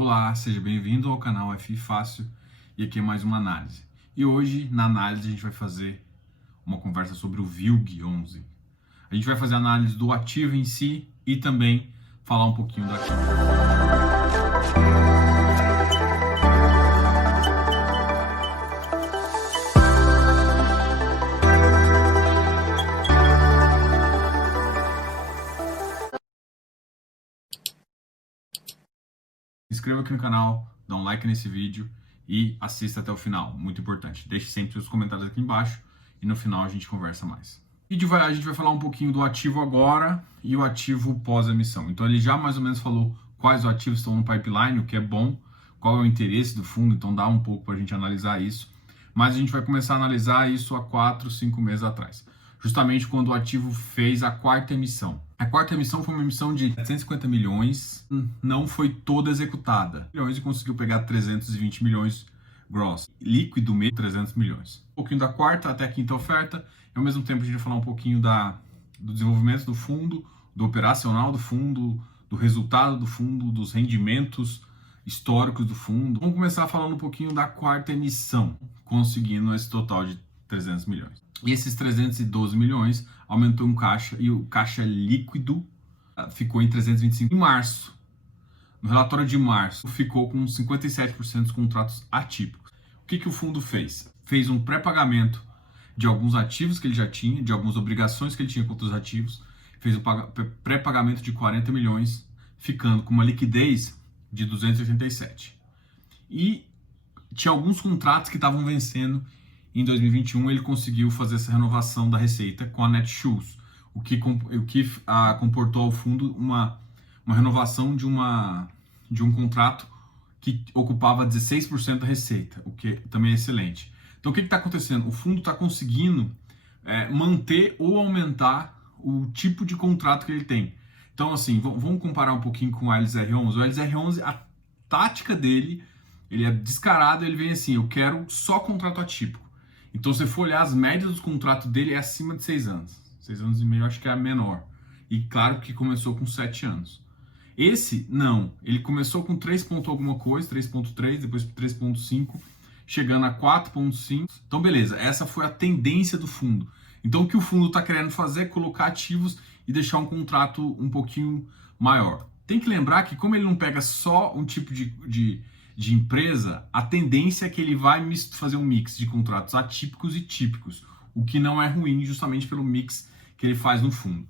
Olá, seja bem-vindo ao canal FI Fácil e aqui é mais uma análise. E hoje, na análise, a gente vai fazer uma conversa sobre o VILG11. A gente vai fazer a análise do ativo em si e também falar um pouquinho da Se inscreva aqui no canal, dá um like nesse vídeo e assista até o final, muito importante. Deixe sempre os comentários aqui embaixo e no final a gente conversa mais. A gente vai falar um pouquinho do ativo agora e o ativo pós-emissão. Então ele já mais ou menos falou quais ativos estão no pipeline, o que é bom, qual é o interesse do fundo, então dá um pouco para a gente analisar isso. Mas a gente vai começar a analisar isso há 4, 5 meses atrás, justamente quando o ativo fez a quarta emissão. A quarta emissão foi uma emissão de 750 milhões, não foi toda executada. E conseguiu pegar 320 milhões gross. Líquido mesmo, 300 milhões. Um pouquinho da quarta até a quinta oferta, e ao mesmo tempo a gente vai falar um pouquinho do desenvolvimento do fundo, do operacional do fundo, do resultado do fundo, dos rendimentos históricos do fundo. Vamos começar falando um pouquinho da quarta emissão, conseguindo esse total de 300 milhões. E esses 312 milhões aumentou um caixa e o caixa líquido ficou em 325. Em março, no relatório de março, ficou com 57% dos contratos atípicos. O que o fundo fez? Fez um pré-pagamento de alguns ativos que ele já tinha, de algumas obrigações que ele tinha contra os ativos, fez o pré-pagamento de 40 milhões, ficando com uma liquidez de 287. E tinha alguns contratos que estavam vencendo. Em 2021, ele conseguiu fazer essa renovação da receita com a Netshoes, o que comportou ao fundo uma renovação de um contrato que ocupava 16% da receita, o que também é excelente. Então, o que está acontecendo? O fundo está conseguindo manter ou aumentar o tipo de contrato que ele tem. Então, assim, vamos comparar um pouquinho com o LZR11. O LZR11, a tática dele, ele é descarado, ele vem assim, eu quero só contrato atípico. Então, se você for olhar as médias dos contratos dele, é acima de 6 anos. 6 anos e meio, acho que é a menor. E claro que começou com 7 anos. Esse, não. Ele começou com 3 ponto alguma coisa, 3.3, depois 3.5, chegando a 4.5. Então, beleza. Essa foi a tendência do fundo. Então, o que o fundo está querendo fazer é colocar ativos e deixar um contrato um pouquinho maior. Tem que lembrar que, como ele não pega só um tipo de empresa, a tendência é que ele vai fazer um mix de contratos atípicos e típicos, o que não é ruim justamente pelo mix que ele faz no fundo.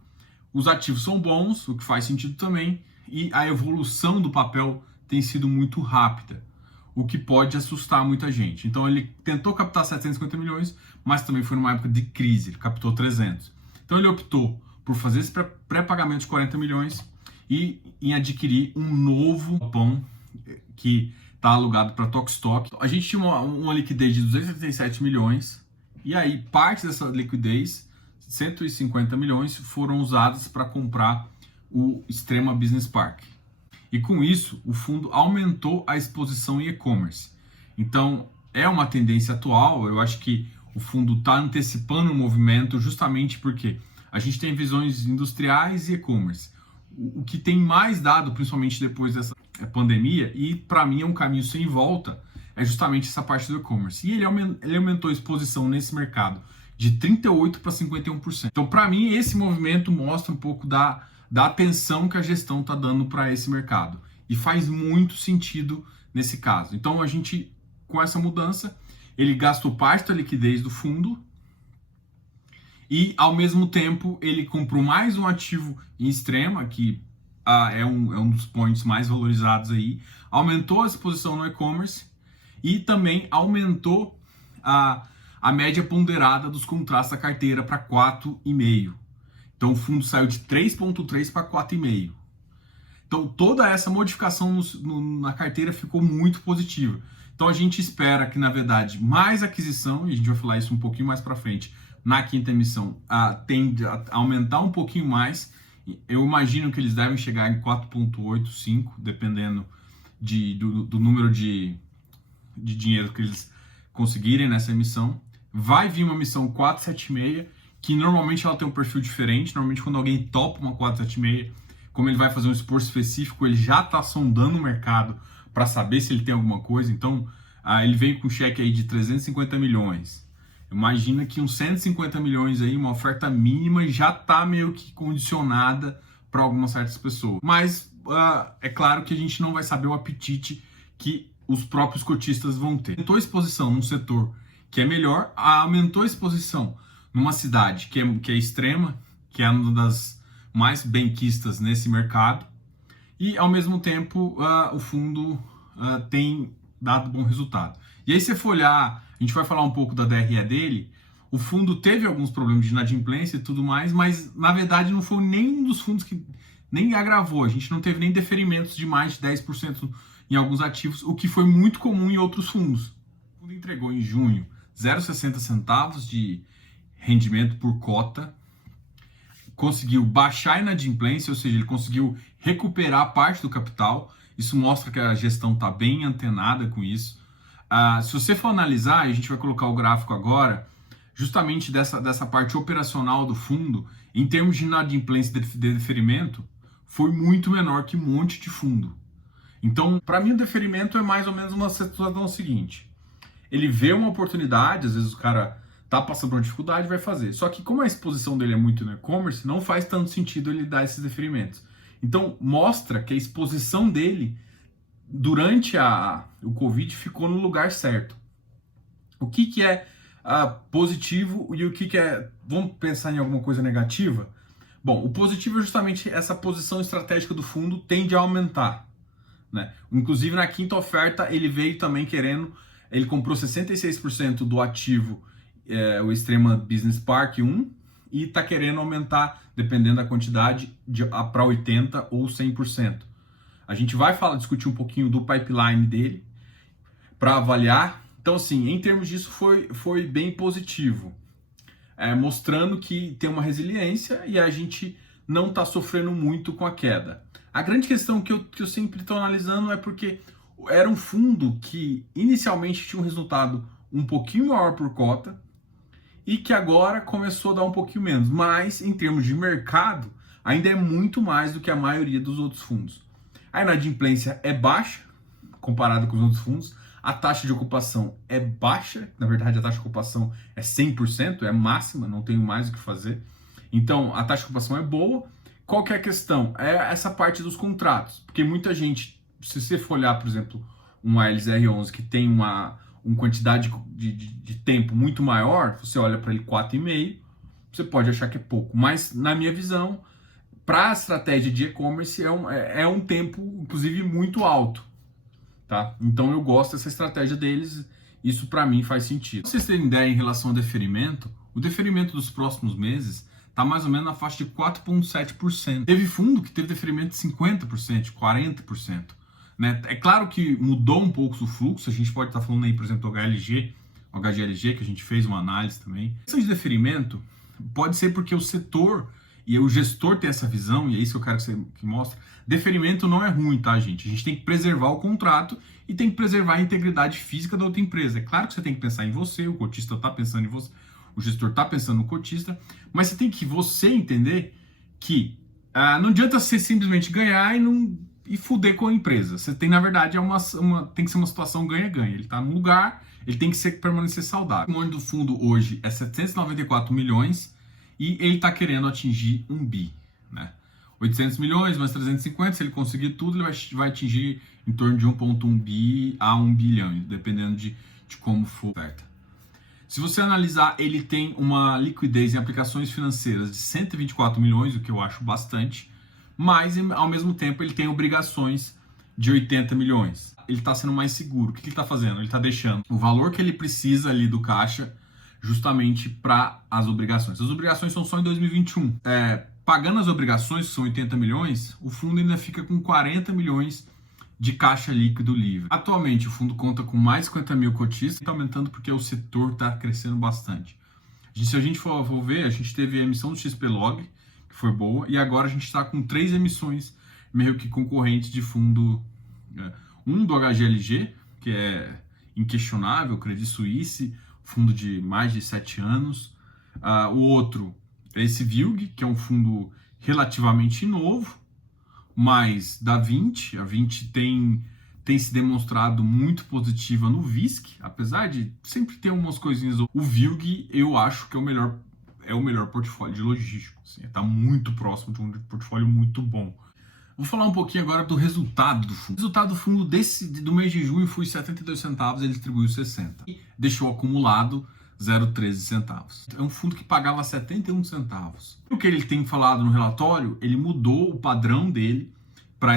Os ativos são bons, o que faz sentido também, e a evolução do papel tem sido muito rápida, o que pode assustar muita gente. Então ele tentou captar 750 milhões, mas também foi numa época de crise, ele captou 300. Então ele optou por fazer esse pré-pagamento de 40 milhões e em adquirir um novo pão que está alugado para Tokstok. A gente tinha uma liquidez de 277 milhões e aí parte dessa liquidez, 150 milhões, foram usadas para comprar o Extrema Business Park. E com isso, o fundo aumentou a exposição em e-commerce. Então, é uma tendência atual, eu acho que o fundo está antecipando o movimento justamente porque a gente tem visões industriais e e-commerce. O que tem mais dado, principalmente depois dessa pandemia, e para mim é um caminho sem volta, é justamente essa parte do e-commerce. E ele aumentou a exposição nesse mercado de 38% para 51%. Então, para mim, esse movimento mostra um pouco da atenção que a gestão está dando para esse mercado. E faz muito sentido nesse caso. Então, a gente, com essa mudança, ele gastou parte da liquidez do fundo e, ao mesmo tempo, ele comprou mais um ativo em Extrema, que é um dos points mais valorizados aí, aumentou a exposição no e-commerce e também aumentou a média ponderada dos contratos da carteira para 4,5. Então o fundo saiu de 3,3 para 4,5. Então toda essa modificação na carteira ficou muito positiva. Então a gente espera que, na verdade, mais aquisição, e a gente vai falar isso um pouquinho mais para frente, na quinta emissão, tende a aumentar um pouquinho mais. Eu imagino que eles devem chegar em 4,8, 5, dependendo do número de dinheiro que eles conseguirem nessa emissão. Vai vir uma emissão 476, que normalmente ela tem um perfil diferente. Normalmente, quando alguém topa uma 476, como ele vai fazer um esforço específico, ele já está sondando o mercado para saber se ele tem alguma coisa. Então, ele veio com um cheque aí de 350 milhões. Imagina que uns 150 milhões aí, uma oferta mínima, já está meio que condicionada para algumas certas pessoas. Mas é claro que a gente não vai saber o apetite que os próprios cotistas vão ter. Aumentou a exposição num setor que é melhor, aumentou a exposição numa cidade que é extrema, que é uma das mais benquistas nesse mercado, e ao mesmo tempo o fundo tem dado bom resultado. E aí, se você for olhar, a gente vai falar um pouco da DRE dele, o fundo teve alguns problemas de inadimplência e tudo mais, mas na verdade não foi nenhum dos fundos que nem agravou. A gente não teve nem deferimentos de mais de 10% em alguns ativos, o que foi muito comum em outros fundos. O fundo entregou em junho 0,60 centavos de rendimento por cota, conseguiu baixar a inadimplência, ou seja, ele conseguiu recuperar parte do capital. Isso mostra que a gestão está bem antenada com isso. Se você for analisar, a gente vai colocar o gráfico agora, justamente dessa parte operacional do fundo, em termos de inadimplência de deferimento, foi muito menor que um monte de fundo. Então, para mim, o deferimento é mais ou menos uma situação seguinte. Ele vê uma oportunidade, às vezes o cara tá passando por uma dificuldade e vai fazer. Só que como a exposição dele é muito no e-commerce, não faz tanto sentido ele dar esses deferimentos. Então, mostra que a exposição dele durante o Covid ficou no lugar certo. O que é positivo e o que é... Vamos pensar em alguma coisa negativa? Bom, o positivo é justamente essa posição estratégica do fundo tende a aumentar, né? Inclusive, na quinta oferta, ele veio também querendo... Ele comprou 66% do ativo, o Extrema Business Park 1, e está querendo aumentar, dependendo da quantidade, para 80% ou 100%. A gente vai discutir um pouquinho do pipeline dele para avaliar. Então, assim, em termos disso, foi bem positivo, mostrando que tem uma resiliência e a gente não está sofrendo muito com a queda. A grande questão que eu sempre estou analisando é porque era um fundo que inicialmente tinha um resultado um pouquinho maior por cota e que agora começou a dar um pouquinho menos. Mas, em termos de mercado, ainda é muito mais do que a maioria dos outros fundos. A inadimplência é baixa, comparado com os outros fundos. A taxa de ocupação é baixa. Na verdade, a taxa de ocupação é 100%, é máxima, não tenho mais o que fazer. Então, a taxa de ocupação é boa. Qual que é a questão? É essa parte dos contratos. Porque muita gente, se você for olhar, por exemplo, um ALSR11 que tem uma quantidade de tempo muito maior, você olha para ele 4,5, você pode achar que é pouco. Mas, na minha visão, para a estratégia de e-commerce é um tempo, inclusive, muito alto. Tá? Então eu gosto dessa estratégia deles, isso para mim faz sentido. Pra vocês terem ideia em relação ao deferimento, o deferimento dos próximos meses está mais ou menos na faixa de 4,7%. Teve fundo que teve deferimento de 50%, de 40%. Né? É claro que mudou um pouco o fluxo, a gente pode estar falando aí, por exemplo, do HGLG, que a gente fez uma análise também. A questão de deferimento pode ser porque o setor e o gestor tem essa visão, e é isso que eu quero que mostre. Deferimento não é ruim, tá, gente? A gente tem que preservar o contrato e tem que preservar a integridade física da outra empresa. É claro que você tem que pensar em você, o cotista está pensando em você, o gestor está pensando no cotista, mas você tem que entender que não adianta você simplesmente ganhar e fuder com a empresa. Você tem, na verdade, tem que ser uma situação ganha-ganha. Ele está no lugar, ele tem que permanecer saudável. O nome do fundo hoje é 794 milhões e ele está querendo atingir 1 bi, né? 800 milhões mais 350, se ele conseguir tudo, ele vai atingir em torno de 1,1 bi a 1 bilhão, dependendo de como for a oferta. Se você analisar, ele tem uma liquidez em aplicações financeiras de 124 milhões, o que eu acho bastante, mas, ao mesmo tempo, ele tem obrigações de 80 milhões. Ele está sendo mais seguro. O que ele está fazendo? Ele está deixando o valor que ele precisa ali do caixa justamente para as obrigações. As obrigações são só em 2021. Pagando as obrigações, que são 80 milhões, o fundo ainda fica com 40 milhões de caixa líquido livre. Atualmente, o fundo conta com mais de 50 mil cotistas e está aumentando porque o setor está crescendo bastante. Se a gente for ver, a gente teve a emissão do XPlog, que foi boa, e agora a gente está com 3 emissões meio que concorrentes de fundo. Um do HGLG, que é inquestionável, Credit Suisse, fundo de mais de 7 anos. O outro é esse VILG, que é um fundo relativamente novo, mas da 20, a 20 tem tem se demonstrado muito positiva no VISC, apesar de sempre ter umas coisinhas. O VILG eu acho que é o melhor portfólio de logístico. Assim, está muito próximo de um portfólio muito bom. Vou falar um pouquinho agora do resultado do fundo. O resultado do fundo do mês de junho foi 72 centavos, ele distribuiu 60. E deixou acumulado 0,13 centavos. É um fundo que pagava 71 centavos. O que ele tem falado no relatório, ele mudou o padrão dele para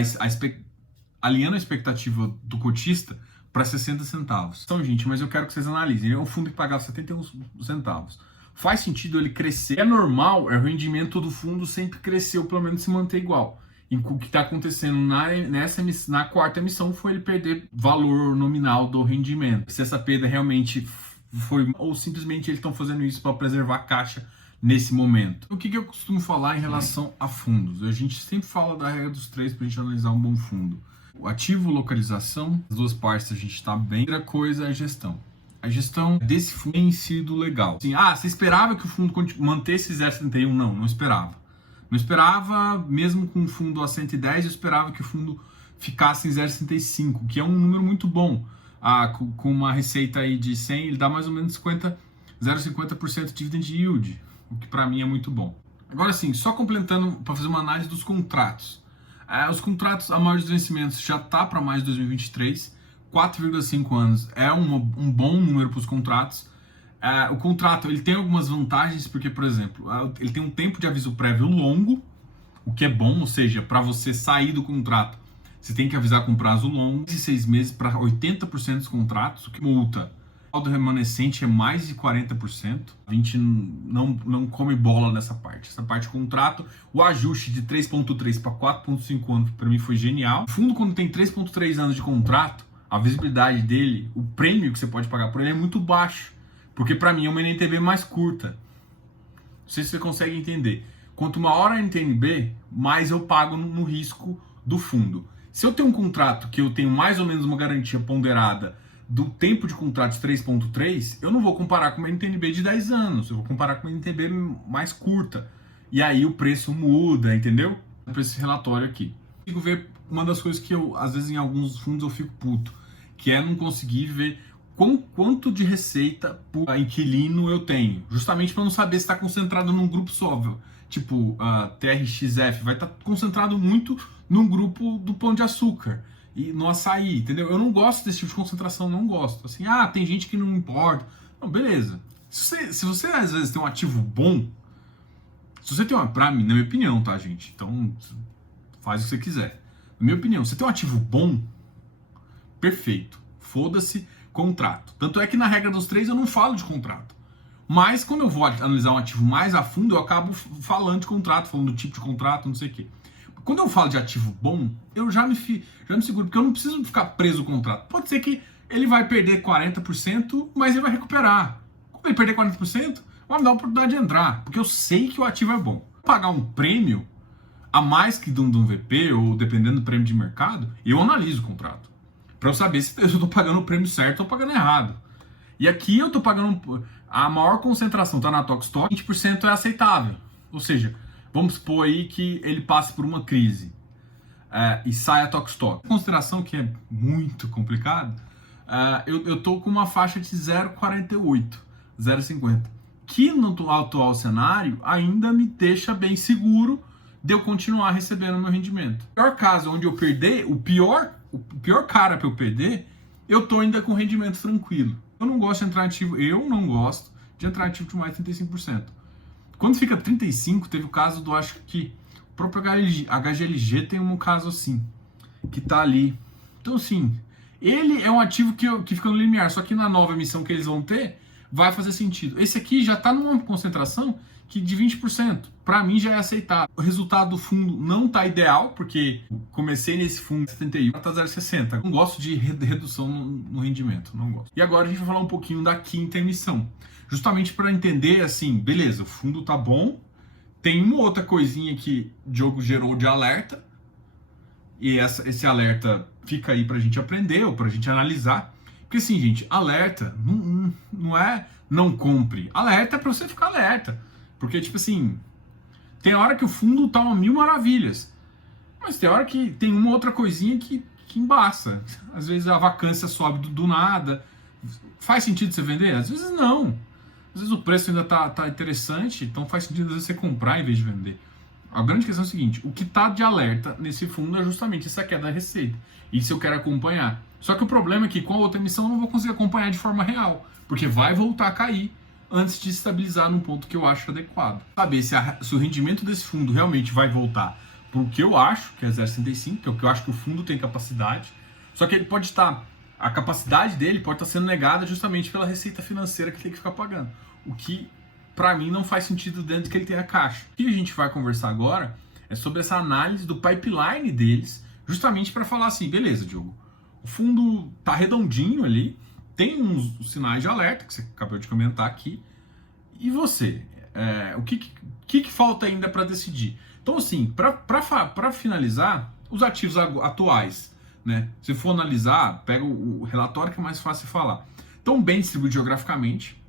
alinhando a expectativa do cotista para 60 centavos. Então, gente, mas eu quero que vocês analisem. É um fundo que pagava 71 centavos. Faz sentido ele crescer. É normal, o rendimento do fundo sempre cresceu, pelo menos se manter igual. E o que está acontecendo na quarta emissão foi ele perder valor nominal do rendimento. Se essa perda realmente foi, ou simplesmente eles estão fazendo isso para preservar a caixa nesse momento. O que eu costumo falar em relação a fundos? A gente sempre fala da regra dos 3 para a gente analisar um bom fundo. O ativo, localização, as duas partes a gente está bem. Outra coisa é a gestão. A gestão desse fundo tem sido legal. Assim, você esperava que o fundo mantesse 0,71? Não esperava. Não esperava, mesmo com o fundo a 110, eu esperava que o fundo ficasse em 0,65, que é um número muito bom. Com uma receita aí de 100, ele dá mais ou menos 0,50% de dividend yield, o que para mim é muito bom. Agora sim, só complementando para fazer uma análise dos contratos. Os contratos a maiores vencimentos já está para mais de 2023, 4,5 anos é um bom número para os contratos. O contrato ele tem algumas vantagens, porque, por exemplo, ele tem um tempo de aviso prévio longo, o que é bom, ou seja, para você sair do contrato, você tem que avisar com prazo longo, de 6 meses para 80% dos contratos, o que multa. O saldo remanescente é mais de 40%, a gente não come bola nessa parte. Essa parte de contrato, o ajuste de 3,3 para 4,5 anos, para mim foi genial. O fundo, quando tem 3,3 anos de contrato, a visibilidade dele, o prêmio que você pode pagar por ele é muito baixo. Porque para mim é uma NTNB mais curta. Não sei se você consegue entender. Quanto maior a NTNB, mais eu pago no risco do fundo. Se eu tenho um contrato que eu tenho mais ou menos uma garantia ponderada do tempo de contrato de 3,3, eu não vou comparar com uma NTNB de 10 anos. Eu vou comparar com uma NTNB mais curta. E aí o preço muda, entendeu? Para esse relatório aqui. Eu consigo ver uma das coisas que eu, às vezes em alguns fundos eu fico puto, que é não conseguir ver quanto de receita por inquilino eu tenho, justamente para não saber se está concentrado num grupo só, tipo TRXF, vai estar concentrado muito num grupo do Pão de Açúcar e no açaí, entendeu? Eu não gosto desse tipo de concentração, não gosto. Assim, tem gente que não importa. Não, beleza. Se você às vezes tem um ativo bom, se você tem pra mim, na minha opinião, tá, gente? Então, faz o que você quiser. Na minha opinião, você tem um ativo bom, perfeito. Foda-se contrato. Tanto é que na regra dos 3 eu não falo de contrato. Mas quando eu vou analisar um ativo mais a fundo, eu acabo falando de contrato, falando do tipo de contrato, não sei o quê. Quando eu falo de ativo bom, eu já me seguro, porque eu não preciso ficar preso ao contrato. Pode ser que ele vai perder 40%, mas ele vai recuperar. Quando ele perder 40%, vai me dar a oportunidade de entrar, porque eu sei que o ativo é bom. Pagar um prêmio a mais que de um VP, ou dependendo do prêmio de mercado, eu analiso o contrato. Para eu saber se eu estou pagando o prêmio certo ou pagando errado. E aqui eu estou pagando... A maior concentração está na Tok Stock, 20% é aceitável. Ou seja, vamos supor aí que ele passe por uma crise e saia a Tok Stock. Consideração que é muito complicado, eu estou com uma faixa de 0,48, 0,50. Que no atual cenário ainda me deixa bem seguro de eu continuar recebendo meu rendimento. No pior caso, onde eu perder, o pior cara para eu perder, eu tô ainda com rendimento tranquilo. Eu não gosto de entrar ativo, de mais de 35%. Quando fica 35%, teve o caso do, acho que o próprio HGLG tem um caso assim, que tá ali. Então, assim, ele é um ativo que fica no limiar, só que na nova emissão que eles vão ter, vai fazer sentido. Esse aqui já tá numa concentração que de 20%, para mim já é aceitável. O resultado do fundo não tá ideal, porque comecei nesse fundo 71, tá 0,60. Não gosto de redução no rendimento, não gosto. E agora a gente vai falar um pouquinho da quinta emissão, justamente para entender assim, beleza, o fundo tá bom, tem uma outra coisinha que o Diogo gerou de alerta, e esse alerta fica aí pra gente aprender ou pra gente analisar. Porque assim, gente, alerta não é não compre. Alerta é pra você ficar alerta. Porque, tipo assim, tem hora que o fundo tá uma mil maravilhas. Mas tem hora que tem uma outra coisinha que que embaça. Às vezes a vacância sobe do nada. Faz sentido você vender? Às vezes não. Às vezes o preço ainda tá interessante, então faz sentido às vezes você comprar em vez de vender. A grande questão é o seguinte, o que está de alerta nesse fundo é justamente essa queda da receita. Isso eu quero acompanhar. Só que o problema é que com a outra emissão eu não vou conseguir acompanhar de forma real, porque vai voltar a cair antes de estabilizar num ponto que eu acho adequado. Saber se o rendimento desse fundo realmente vai voltar para o que eu acho, que é 0,65, que é o que eu acho que o fundo tem capacidade, só que ele pode estar, a capacidade dele pode estar sendo negada justamente pela receita financeira que tem que ficar pagando. O que para mim não faz sentido dentro que ele tenha caixa. O que a gente vai conversar agora é sobre essa análise do pipeline deles, justamente para falar assim, beleza, Diogo, o fundo tá redondinho ali, tem uns sinais de alerta que você acabou de comentar aqui, e você? O que falta ainda para decidir? Então, assim, para finalizar, os ativos atuais, né? Se for analisar, pega o relatório que é mais fácil de falar. Estão bem distribuídos geograficamente,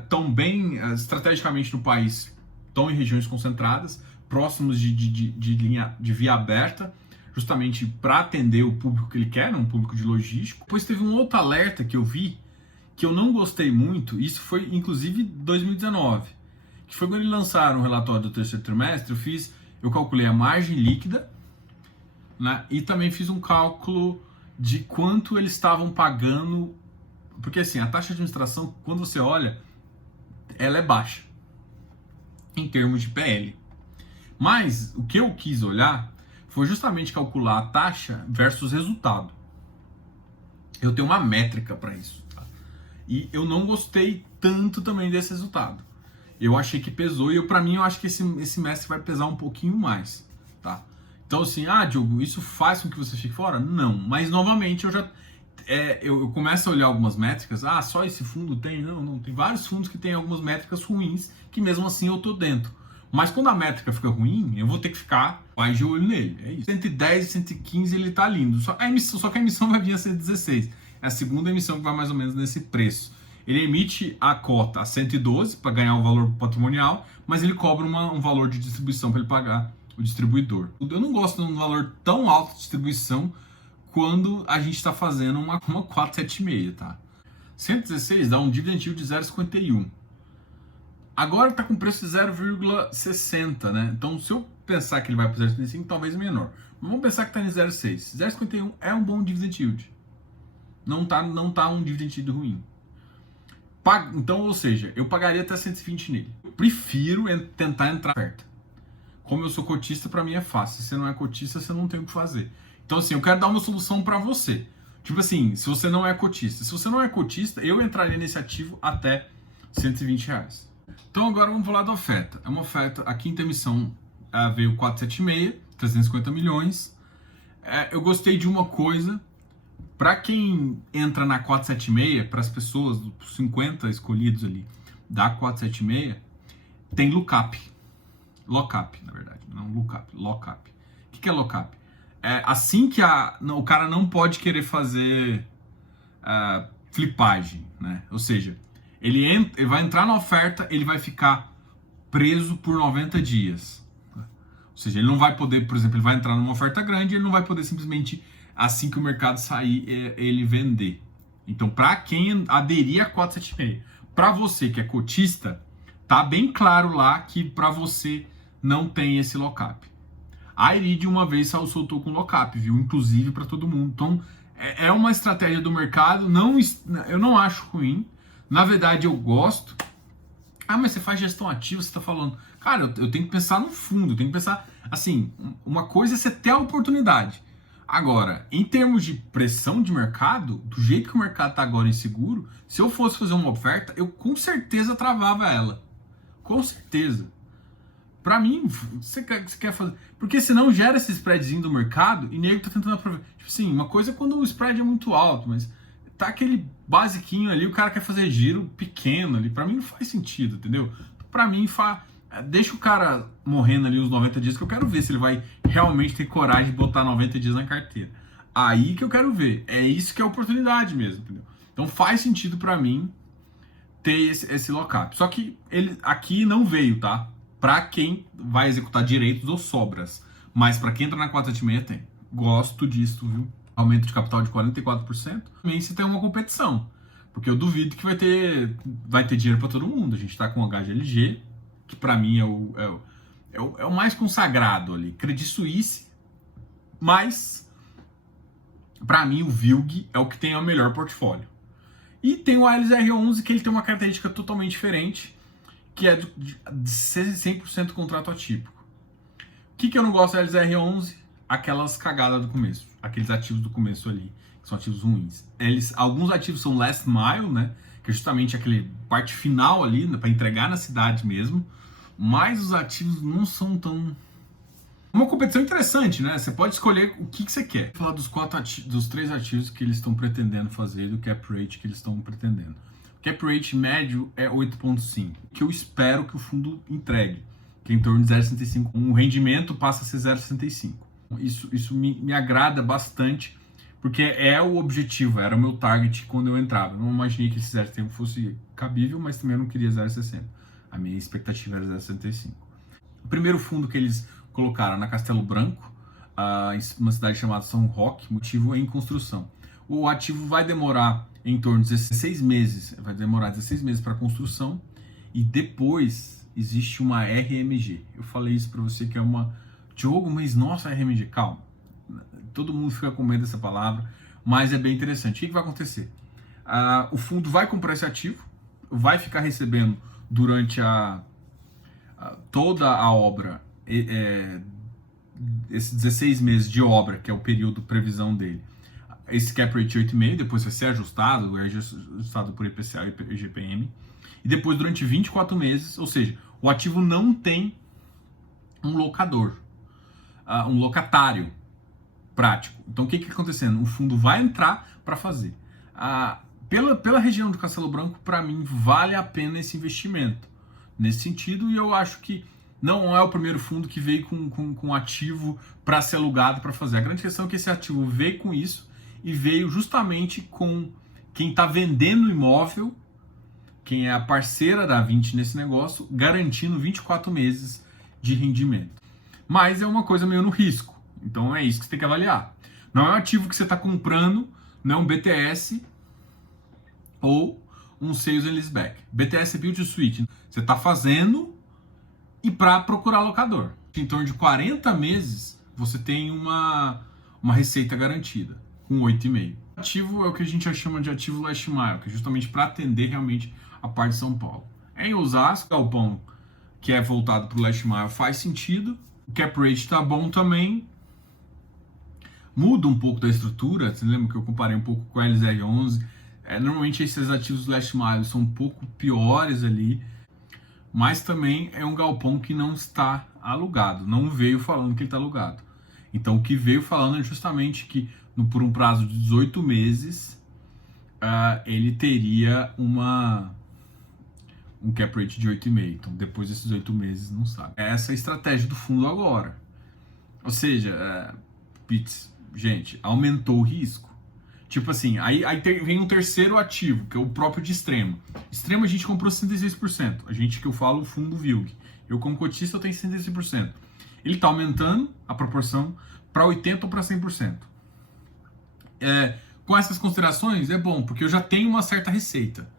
estão bem estrategicamente no país, estão em regiões concentradas, próximos de linha de via aberta, justamente para atender o público que ele quer, um público de logístico. Depois teve um outro alerta que eu vi, que eu não gostei muito, isso foi inclusive 2019, que foi quando eles lançaram o relatório do terceiro trimestre, eu calculei a margem líquida, né, e também fiz um cálculo de quanto eles estavam pagando. Porque assim, a taxa de administração, quando você olha, ela é baixa em termos de PL. Mas o que eu quis olhar foi justamente calcular a taxa versus resultado. Eu tenho uma métrica para isso. Tá? E eu não gostei tanto também desse resultado. Eu achei que pesou e para mim eu acho que esse mestre vai pesar um pouquinho mais. Tá? Então assim, Diogo, isso faz com que você fique fora? Não, mas novamente eu começo a olhar algumas métricas, só esse fundo tem? Não, tem vários fundos que tem algumas métricas ruins, que mesmo assim eu tô dentro. Mas quando a métrica fica ruim, eu vou ter que ficar mais de olho nele, é isso. 110 e 115 ele tá lindo, só que a emissão vai vir a 116, é a segunda emissão que vai mais ou menos nesse preço. Ele emite a cota a 112 para ganhar um valor patrimonial, mas ele cobra um valor de distribuição para ele pagar o distribuidor. Eu não gosto de um valor tão alto de distribuição quando a gente está fazendo uma 476, tá? 116 dá um dividend yield de 0,51. Agora está com preço de 0,60, né? Então, se eu pensar que ele vai para 0,55, talvez menor. Mas vamos pensar que está em 0,6. 0,51 é um bom dividend yield. Não tá um dividend yield ruim. Então, ou seja, eu pagaria até 120 nele. Eu prefiro tentar entrar perto. Como eu sou cotista, para mim é fácil. Se você não é cotista, você não tem o que fazer. Então, assim, eu quero dar uma solução para você. Tipo assim, se você não é cotista. Se você não é cotista, eu entraria nesse ativo até R$120. Então, agora vamos falar da oferta. É uma oferta, a quinta emissão veio 476, 350 milhões. Eu gostei de uma coisa. Para quem entra na 476, para as pessoas, os 50 escolhidos ali da 476, tem lockup. Lockup, na verdade. Não lookup, lockup. O que é lockup? Assim que o cara não pode querer fazer flipagem, né? Ou seja, ele vai entrar na oferta, ele vai ficar preso por 90 dias. Ou seja, ele não vai poder, por exemplo, ele vai entrar numa oferta grande, ele não vai poder simplesmente, assim que o mercado sair, ele vender. Então, para quem aderir a 476, para você que é cotista, tá bem claro lá que para você não tem esse lockup. A Irid uma vez soltou com lockup, viu? Inclusive para todo mundo. Então, é uma estratégia do mercado, eu não acho ruim. Na verdade, eu gosto. Mas você faz gestão ativa, você está falando. Cara, eu tenho que pensar no fundo, eu tenho que pensar, assim, uma coisa é você ter a oportunidade. Agora, em termos de pressão de mercado, do jeito que o mercado está agora inseguro, se eu fosse fazer uma oferta, eu com certeza travava ela. Com certeza. Pra mim, você quer fazer... Porque senão gera esse spreadzinho do mercado e nego tá tentando aproveitar. Tipo assim, uma coisa é quando o spread é muito alto, mas tá aquele basiquinho ali, o cara quer fazer giro pequeno ali. Pra mim não faz sentido, entendeu? Pra mim, deixa o cara morrendo ali os 90 dias, que eu quero ver se ele vai realmente ter coragem de botar 90 dias na carteira. Aí que eu quero ver. É isso que é oportunidade mesmo, entendeu? Então faz sentido pra mim ter esse lockup. Só que ele aqui não veio, tá? Para quem vai executar direitos ou sobras. Mas para quem entra na 476 tem. Gosto disso, viu? Aumento de capital de 44%. Também se tem uma competição. Porque eu duvido que vai ter dinheiro para todo mundo. A gente está com o HGLG, que para mim é o mais consagrado ali. Credit Suisse, mas para mim o VILG é o que tem o melhor portfólio. E tem o ALSR11, que ele tem uma característica totalmente diferente, que é de 100% contrato atípico. O que eu não gosto da LZR11? Aquelas cagadas do começo, aqueles ativos do começo ali, que são ativos ruins. Alguns ativos são last mile, né? Que é justamente aquele parte final ali, né, para entregar na cidade mesmo. Mas os ativos não são tão... Uma competição interessante, né? Você pode escolher o que você quer. Vou falar dos 3 ativos que eles estão pretendendo fazer, do cap rate que eles estão pretendendo. O cap rate médio é 8,5, que eu espero que o fundo entregue, que é em torno de 0,65. O rendimento passa a ser 0,65. Isso me agrada bastante, porque é o objetivo, era o meu target quando eu entrava. Eu não imaginei que esse 0,75 fosse cabível, mas também eu não queria 0,60. A minha expectativa era 0,65. O primeiro fundo que eles colocaram na Castelo Branco, em uma cidade chamada São Roque, motivo em construção. O ativo vai demorar em torno de 16 meses, vai demorar 16 meses para construção, e depois existe uma RMG. Eu falei isso para você que é uma... Diogo, mas nossa, RMG, calma. Todo mundo fica com medo dessa palavra, mas é bem interessante. O que vai acontecer? O fundo vai comprar esse ativo, vai ficar recebendo durante toda a obra, esses 16 meses de obra, que é o período previsão dele, esse cap rate 8,5, depois vai ser ajustado, é ajustado por IPCA e IGPM, e depois durante 24 meses, ou seja, o ativo não tem um locador, um locatário prático. Então o que está acontecendo? O fundo vai entrar para fazer. Pela região do Castelo Branco, para mim, vale a pena esse investimento. Nesse sentido, e eu acho que não é o primeiro fundo que veio com ativo para ser alugado para fazer. A grande questão é que esse ativo veio com isso e veio justamente com quem está vendendo o imóvel, quem é a parceira da 20 nesse negócio, garantindo 24 meses de rendimento. Mas é uma coisa meio no risco. Então é isso que você tem que avaliar. Não é um ativo que você está comprando, não é um BTS ou um Sales and Leaseback. BTS é Build to Suit. Você está fazendo e para procurar locador. Em torno de 40 meses, você tem uma receita garantida, com 8,5. Ativo é o que a gente chama de ativo last mile, que é justamente para atender realmente a parte de São Paulo. Em Osasco, galpão que é voltado para o last mile faz sentido. O cap rate está bom também. Muda um pouco da estrutura. Você lembra que eu comparei um pouco com a LZR11? Normalmente esses ativos last mile são um pouco piores ali, mas também é um galpão que não está alugado, não veio falando que ele está alugado. Então o que veio falando é justamente que por um prazo de 18 meses ele teria um cap rate de 8,5. Então depois desses 8 meses não sabe. Essa é a estratégia do fundo agora. Ou seja, gente, aumentou o risco. Tipo assim, aí vem um terceiro ativo, que é o próprio de Extrema. Extrema a gente comprou 66%. A gente que eu falo, o fundo VILG. Eu como cotista eu tenho 66%. Ele está aumentando a proporção para 80% ou para 100%. Com essas considerações é bom, porque eu já tenho uma certa receita.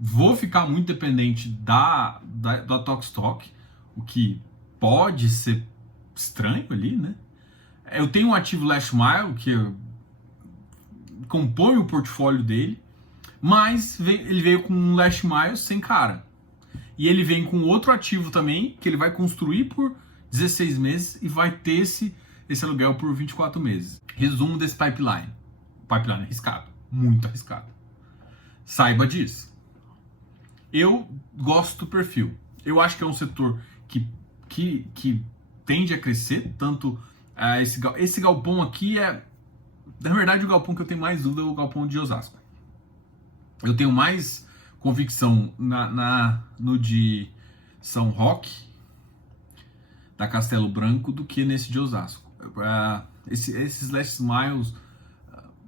Vou ficar muito dependente da Tokstok, o que pode ser estranho ali, né? Eu tenho um ativo last mile, que compõe o portfólio dele, mas ele veio com um last mile sem cara. E ele vem com outro ativo também, que ele vai construir por 16 meses e vai ter esse aluguel por 24 meses. Resumo desse pipeline. O pipeline é arriscado, muito arriscado. Saiba disso. Eu gosto do perfil. Eu acho que é um setor que tende a crescer, tanto esse galpão aqui na verdade, o galpão que eu tenho mais dúvida é o galpão de Osasco. Eu tenho mais convicção no de São Roque, da Castelo Branco, do que nesse de Osasco. Esses last miles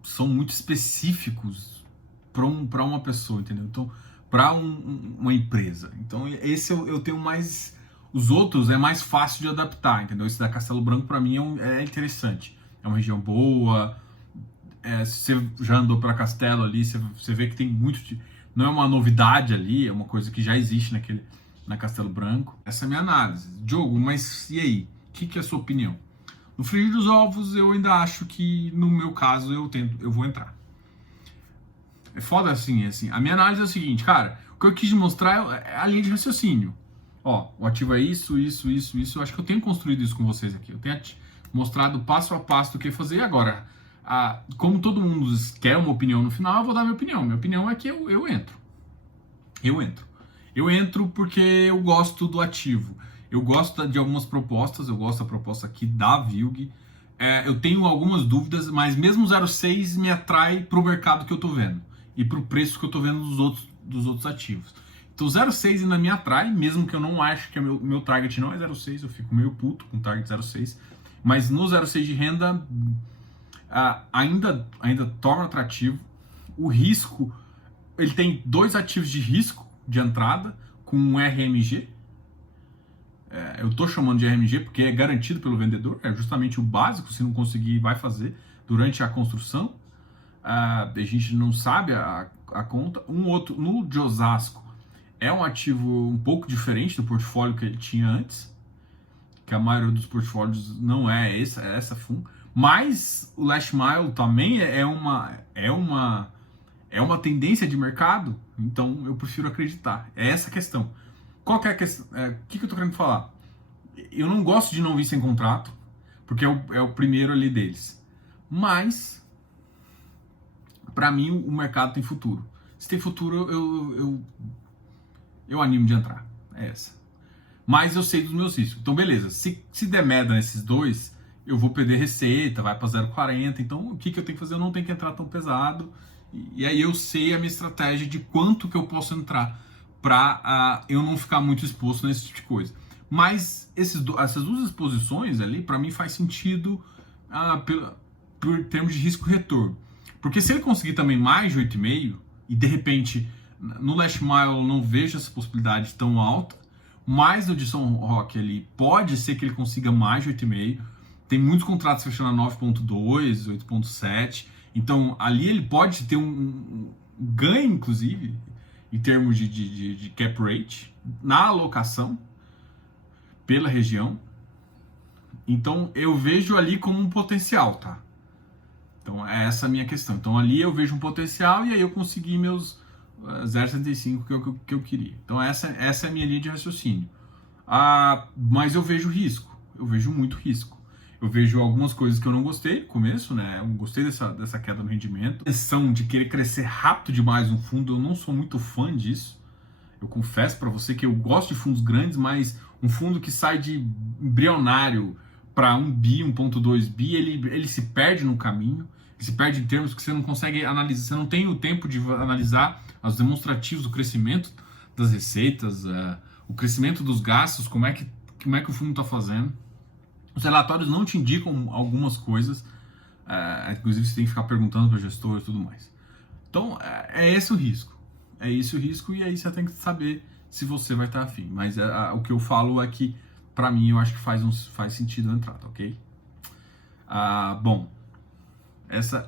são muito específicos para uma pessoa, entendeu? Então, para uma empresa. Então, esse eu tenho mais... Os outros é mais fácil de adaptar, entendeu? Esse da Castelo Branco, para mim, é interessante. é uma região boa. Se você já andou para Castelo ali, você vê que tem muito. Não é uma novidade ali, é uma coisa que já existe na Castelo Branco. Essa é a minha análise. Diogo, mas e aí? O que é a sua opinião? No frigir dos ovos, eu ainda acho que, no meu caso, eu vou entrar. É foda assim. A minha análise é o seguinte, cara, o que eu quis mostrar é a linha de raciocínio. Ó, o ativo é isso. Eu acho que eu tenho construído isso com vocês aqui. Eu tenho mostrado passo a passo do que fazer. Agora, como todo mundo quer uma opinião no final, eu vou dar minha opinião. Minha opinião é que eu entro. Eu entro porque eu gosto do ativo. Eu gosto de algumas propostas. Eu gosto da proposta aqui da VILG. Eu tenho algumas dúvidas, mas mesmo 0,6 me atrai para o mercado que eu estou vendo e para o preço que eu estou vendo dos outros ativos. Então 0,6 ainda me atrai, mesmo que eu não ache que meu target não é 0,6, eu fico meio puto com o target 0,6. Mas no 0,6 de renda ainda torna atrativo. O risco, ele tem 2 ativos de risco de entrada com um RMG. Eu estou chamando de RMG porque é garantido pelo vendedor, é justamente o básico, se não conseguir vai fazer durante a construção. A gente não sabe a conta. Um outro, no de Osasco, é um ativo um pouco diferente do portfólio que ele tinha antes, que a maioria dos portfólios não é essa FUM, mas o Last Mile também é uma tendência de mercado, então eu prefiro acreditar. É essa a questão. Qual que é a questão? O que eu tô querendo falar? Eu não gosto de não vir sem contrato, porque é o primeiro ali deles. Mas, para mim, o mercado tem futuro. Se tem futuro, eu animo de entrar. É essa. Mas eu sei dos meus riscos. Então, beleza. Se der merda nesses dois, eu vou perder receita, vai para 0,40. Então, o que eu tenho que fazer? Eu não tenho que entrar tão pesado. E aí eu sei a minha estratégia de quanto que eu posso entrar para eu não ficar muito exposto nesse tipo de coisa. Mas essas 2 exposições ali, para mim, faz sentido por termos de risco-retorno. Porque se ele conseguir também mais de 8,5, e de repente no Last Mile eu não vejo essa possibilidade tão alta, mas no de São Roque ali pode ser que ele consiga mais de 8,5. Tem muitos contratos fechando a 9,2, 8,7. Então ali ele pode ter um ganho, inclusive, em termos de cap rate na alocação pela região. Então eu vejo ali como um potencial, tá? Então essa é a minha questão. Então ali eu vejo um potencial e aí eu consegui meus 0,65 que eu queria. Então essa é a minha linha de raciocínio. Mas eu vejo risco. Eu vejo muito risco. Eu vejo algumas coisas que eu não gostei no começo, né? Eu gostei dessa queda no rendimento. A questão de querer crescer rápido demais no fundo, eu não sou muito fã disso. Eu confesso para você que eu gosto de fundos grandes, mas um fundo que sai de embrionário para 1 bi, 1,2 bi, ele se perde no caminho. Ele se perde em termos que você não consegue analisar. Você não tem o tempo de analisar os demonstrativos do crescimento das receitas, o crescimento dos gastos, como é que o fundo está fazendo. Os relatórios não te indicam algumas coisas, inclusive você tem que ficar perguntando para o gestor e tudo mais. Então, é esse o risco. É esse o risco e aí você tem que saber se você vai estar afim. Mas o que eu falo é que, para mim, eu acho que faz sentido entrar, tá ok? Bom,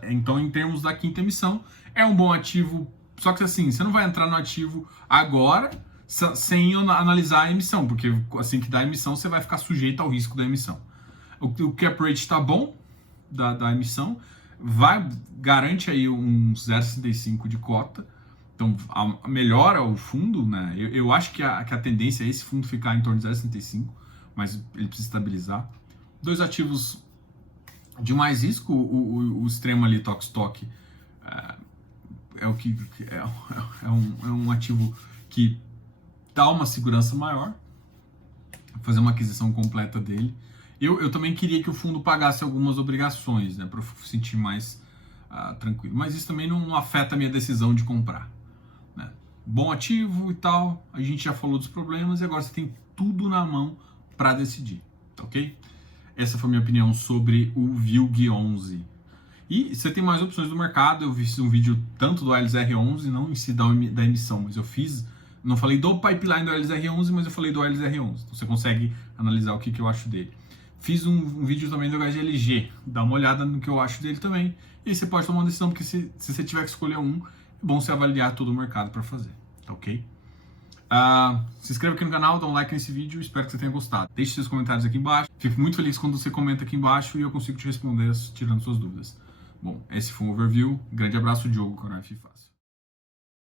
então, em termos da quinta emissão, é um bom ativo, só que assim, você não vai entrar no ativo agora sem analisar a emissão, porque assim que dá a emissão, você vai ficar sujeito ao risco da emissão. O cap rate está bom da emissão, garante aí uns 0,65 de cota, então melhora o fundo, né? Eu acho que a tendência é esse fundo ficar em torno de 0,65, mas ele precisa estabilizar. 2 ativos de mais risco, o extremo ali, Tokstok, é um ativo que dá uma segurança maior, fazer uma aquisição completa dele. Eu também queria que o fundo pagasse algumas obrigações, né, para eu sentir mais tranquilo. Mas isso também não afeta a minha decisão de comprar, né? Bom ativo e tal, a gente já falou dos problemas e agora você tem tudo na mão para decidir, tá ok? Essa foi a minha opinião sobre o VILG 11. E você tem mais opções do mercado. Eu fiz um vídeo tanto do LZR11, não em si da emissão, mas eu fiz. Não falei do pipeline do LZR11, mas eu falei do LZR11. Então você consegue analisar o que eu acho dele. Fiz um vídeo também do HGLG, dá uma olhada no que eu acho dele também. E aí você pode tomar uma decisão, porque se você tiver que escolher um, é bom você avaliar todo o mercado para fazer, tá ok? Se inscreva aqui no canal, dá um like nesse vídeo, espero que você tenha gostado. Deixe seus comentários aqui embaixo, fico muito feliz quando você comenta aqui embaixo e eu consigo te responder tirando suas dúvidas. Bom, esse foi um overview, grande abraço, Diogo, Canal F Fácil.